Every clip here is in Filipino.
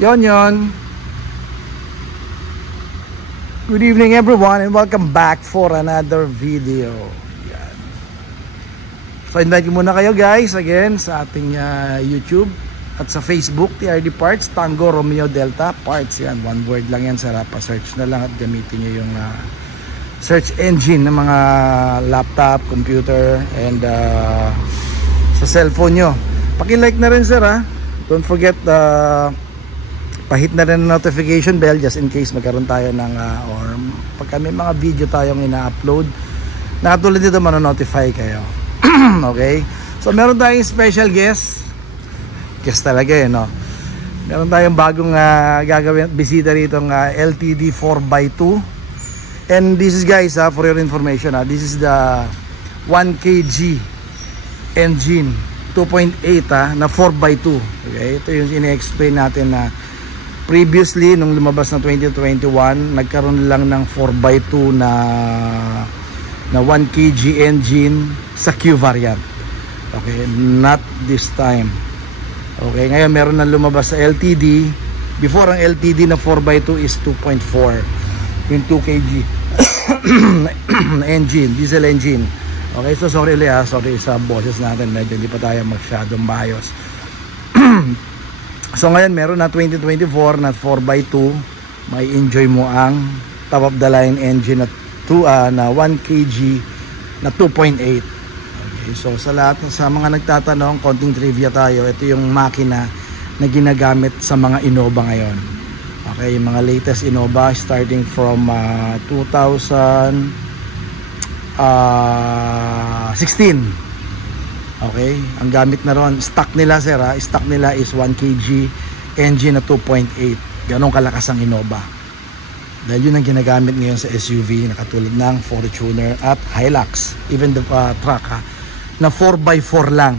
Yon. Good evening everyone and welcome back for another video. Yan. So invite ko muna kayo guys again sa ating YouTube at sa Facebook, TRD Parts, Tango Romeo Delta Parts. Yan, one word lang yan, sarap. Pa-search na lang at gamitin nyo yung search engine ng mga laptop, computer, and sa cellphone nyo. Paki-like na rin sir ha. Don't forget pahit na rin ang notification bell just in case magkaroon tayo ng or pagka may mga video tayong ina-upload na katulad dito manonotify kayo. Okay? So meron tayong special guest talaga no? Meron tayong bagong gagawin at bisita rito ng LTD 4x2, and this is guys for your information this is the 1 kg engine 2.8 na 4x2. Okay? Ito yung ine-explain natin na previously, nung lumabas na 2021, nagkaroon lang ng 4x2 na 1 kg engine sa Q variant. Okay, not this time. Okay, ngayon meron na lumabas sa LTD. Before ang LTD na 4x2 is 2.4. Yung 2 kg na engine, diesel engine. Okay, so sorry sa boses natin, medyo hindi pa tayo masyadong maayos. So ngayon meron na 2024 na 4x2, may enjoy mo ang top of the line engine na 1 kg na 2.8. Okay, so sa lahat sa mga nagtatanong, konting trivia tayo. Ito yung makina na ginagamit sa mga Innova ngayon. Okay, yung mga latest Innova starting from 2016. Okay, ang gamit na ron, stock nila sir stock nila is 1 kg engine na 2.8. Ganong kalakas ang Innova. Dahil yun ang ginagamit ngayon sa SUV na katulad ng Fortuner at Hilux. Even the truck na 4x4 lang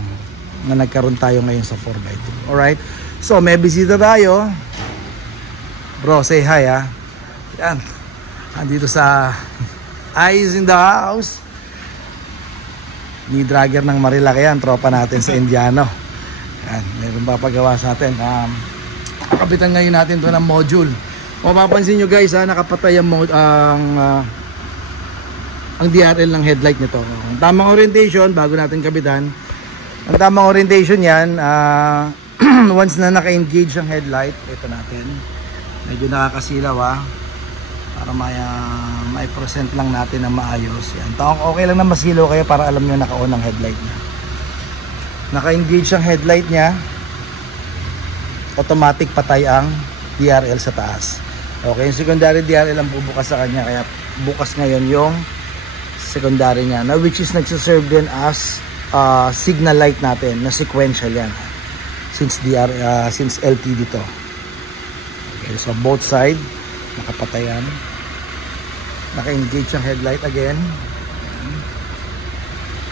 na nagkaroon tayo ngayon sa 4x2. Alright, so may bisita tayo. Bro, say hi Yan, andito sa Eyes in the House. Ni Dragger ng Marilaki yan, tropa natin sa Indiano. Yan, meron papagawa sa atin. Kapitan ngayon natin ito ng module. Mapapansin nyo guys nakapatay ang DRL ng headlight nito. Ang tamang orientation, bago natin kapitan, ang tamang orientation yan, once na naka-engage ang headlight, ito natin, medyo nakakasilaw para may present lang natin na maayos. Yan. Okay lang na masilaw kayo para alam nyo naka-on ang headlight niya. Naka-engage ang headlight niya, automatic patay ang DRL sa taas. Okay, yung secondary DRL ang bubukas sa kanya, kaya bukas ngayon yung secondary niya, na which is nagsiserve din as signal light natin na sequential yan since LTD to. Okay, so both side nakapatayan, naka-engage ang headlight again,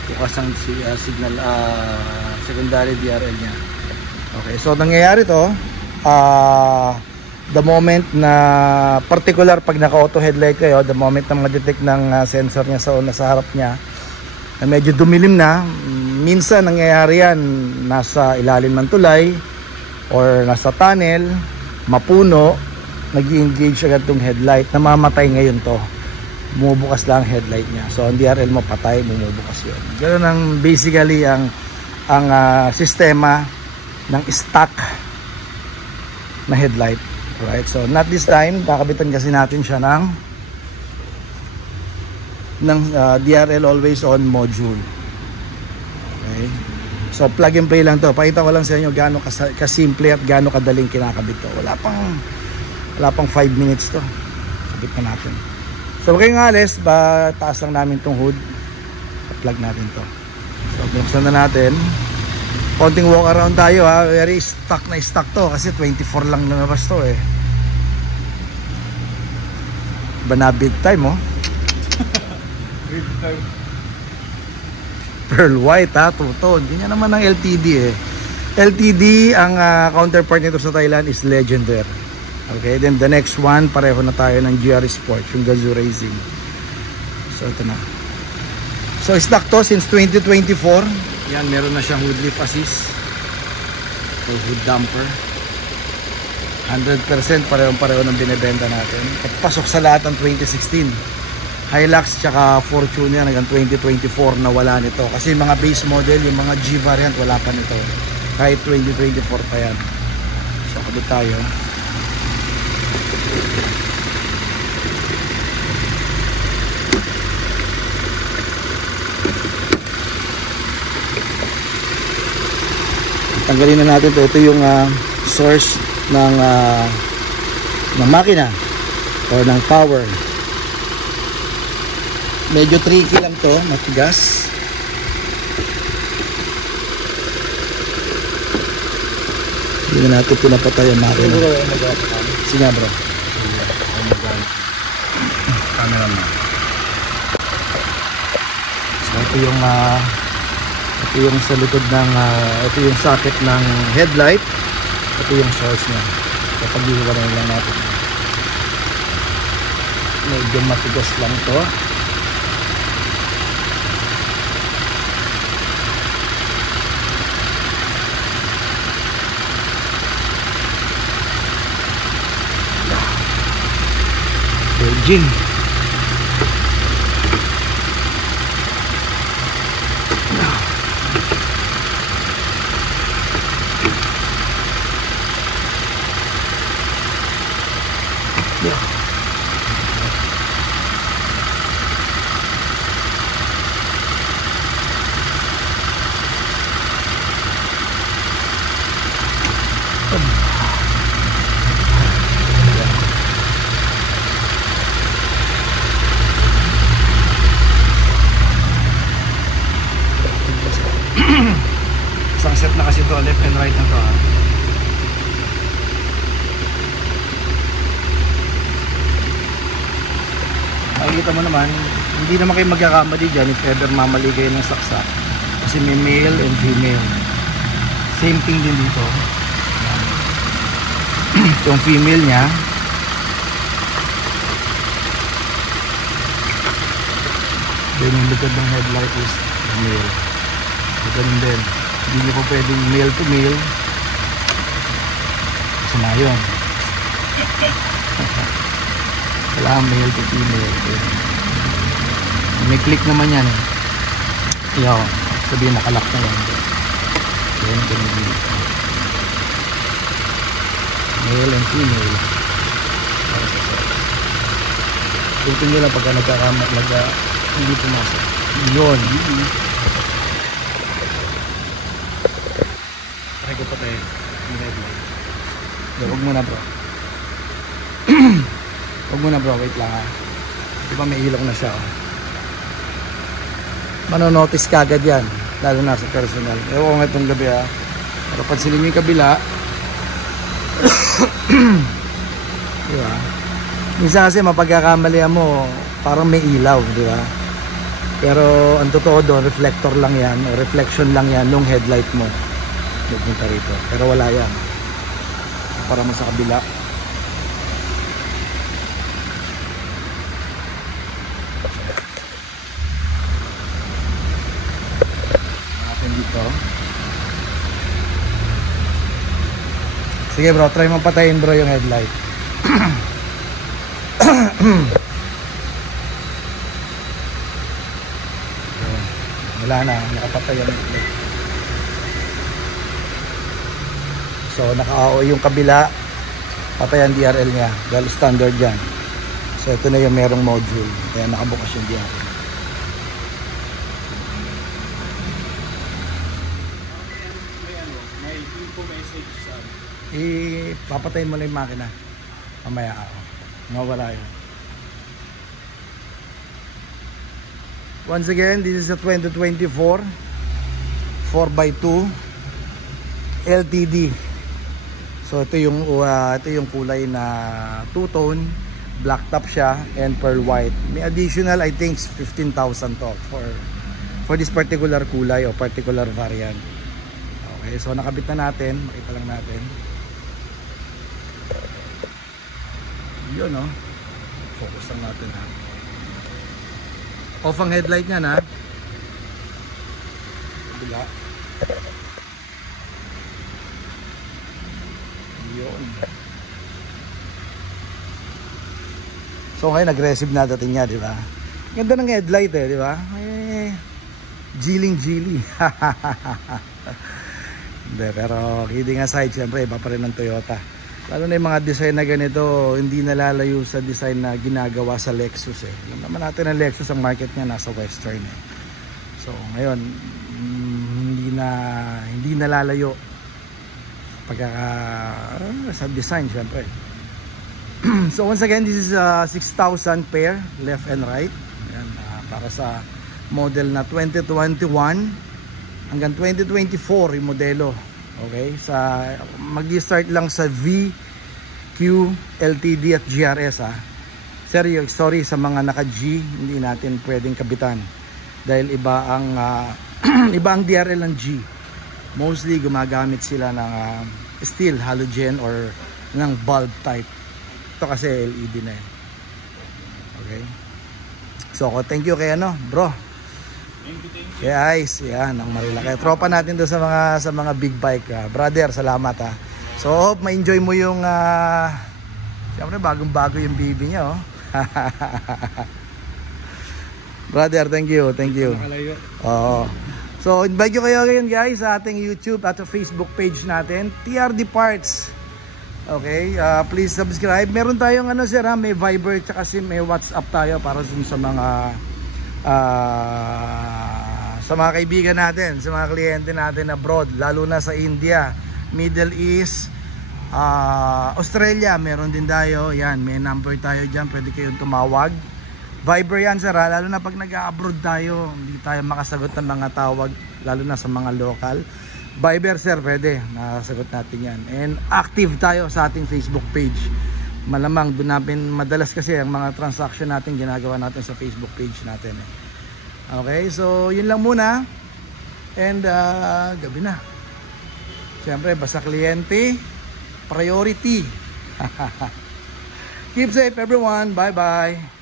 bukas ang signal secondary DRL nya. Okay, so nangyayari to the moment na particular pag naka-auto headlight kayo, the moment na ma-detect ng sensor nya sa harap nya na medyo dumilim na, minsan nangyayari yan nasa ilalim ng tulay or nasa tunnel, mapuno, nag-engage agad tong headlight, namamatay ngayon to, bumubukas lang headlight niya. So ang DRL mo patay, bumubukas yun. Ganun ang basically ang sistema ng stock na headlight. Right, so not this time, kakabitan kasi natin siya ng DRL always on module. Okay, so plug and play lang to. Pakita ko lang sa inyo gaano kasimple at gaano kadaling kinakabit to. Wala pang 5 minutes to, kabit na natin. So okay nga alis, taas lang namin tong hood, plug natin to. So buksan na natin, konting walk around tayo very stock to kasi 24 lang lumabas to na big time big time. Pearl white two-tone, hindi naman ng LTD LTD ang counterpart nito sa Thailand is Legender. Okay, then the next one, pareho na tayo ng GR Sport, yung Gazoo Racing. So ito na. So stock to since 2024. Yan, meron na siyang hood lift assist. So hood damper. 100% pareho ng binebenta natin. At pasok sa lahat ng 2016. Hilux tsaka Fortuner hanggang 2024 na wala nito. Kasi mga base model, yung mga G variant wala pa nito. Kahit 2024 pa yan. So kabit tayo. Tanggalin na natin ito. Ito yung source ng makina o ng power. Medyo tricky lang to, matigas. Hindi na natin pinapatay ang makina. Sige nga bro. Camera mo. So ito yung sa likod ng ito yung socket ng headlight. Ito yung source niya. So pag-ihiwalay lang natin. Medyo matigas lang to. Virgin. Isang set na kasi ito, left and right na to ha. Makikita mo naman, hindi naman kayo magkakamali dyan if ever mamali kayo ng saksak. Kasi may male and female. Same thing din dito. Yung female nya, then yung likod ng headlight is male. Ganun din. Hindi nyo po pwedeng male to male. Kasi na yun. Kailangan male to female. May click naman yan eh. Iyaw. Sabihin nakalock na yan. Yan. Ganun din. Male and female. Tuntun nyo lang pagka hindi pumasok. Yun. Try ko pa tayo. Huwag muna bro. Huwag muna bro. Wait lang ha. Diba may ilaw na siya. Manonotice ka agad yan. Lalo na sa personal. Ewan ko nga itong gabi ha. Pero pansinin nyo yung kabila. Diba? Minsan kasi mapagkakamalihan mo parang may ilaw. Diba? Pero ang totoo doon, reflector lang yan. O reflection lang yan nung headlight mo. Pupunta rito. Pero wala yan. Para mo sa kabila. Natin dito. Sige bro, try mo patayin bro yung headlight. Wala na, nakapatay yung headlight. So naka-AO yung kabila, patay ang DRL niya dahil standard yan. So ito na yung merong module, kaya nakabukas yung DRL. May info message sa papatayin mo lang yung makina mamaya ako, mawala yun. Once again, this is a 2024 4x2 LTD. So ito yung kulay na two-tone, black top siya and pearl white. May additional I think 15,000 to for this particular kulay o particular variant. Okay, so nakabit na natin, makita lang natin. Yun no. Focus lang natin ha. Off ang headlight niya na. Bila. Yun. So ngayon nag-receive na dating niya, di ba? Ganda ng headlight di ba? Geely. Hindi, pero kidding aside, syempre iba pa rin ng Toyota. Lalo na yung mga design na ganito, hindi nalalayo sa design na ginagawa sa Lexus Alam naman natin ang Lexus, ang market niya nasa Western So ngayon, hindi nalalayo sa design syempre. So once again, this is 6,000 pair left and right. Ayan, para sa model na 2021 hanggang 2024 yung modelo. Okay, mag-start lang sa VQ, LTD at GRS sorry sa mga naka-G, hindi natin pwedeng kabitan dahil iba ang iba ang DRL ng G. Mostly gumagamit sila ng steel, halogen or ng bulb type. Ito kasi LED na Okay. So thank you kay bro. Thank you. Guys, yan ang Marilaki. Tropa natin doon sa mga big bike. Brother, salamat So hope ma-enjoy mo yung siyempre bagong-bago yung BB niya Brother, thank you. So invite ko kayo ngayon guys sa ating YouTube at sa Facebook page natin, TRD Parts. Okay, please subscribe. Meron tayong sir may Viber tsaka may WhatsApp tayo para sa mga kaibigan natin, sa mga kliyente natin abroad, lalo na sa India, Middle East, Australia, meron din tayo. Yan, may number tayo dyan, pwede kayong tumawag. Viber yan sir, lalo na pag nag-abroad tayo, hindi tayo makasagot ng mga tawag, lalo na sa mga local. Viber sir, pwede, nakasagot natin yan. And active tayo sa ating Facebook page. Malamang doon natin, madalas kasi ang mga transaction natin ginagawa natin sa Facebook page natin Okay, so yun lang muna. And gabi na. Siyempre, basta kliyente, priority. Keep safe everyone. Bye bye.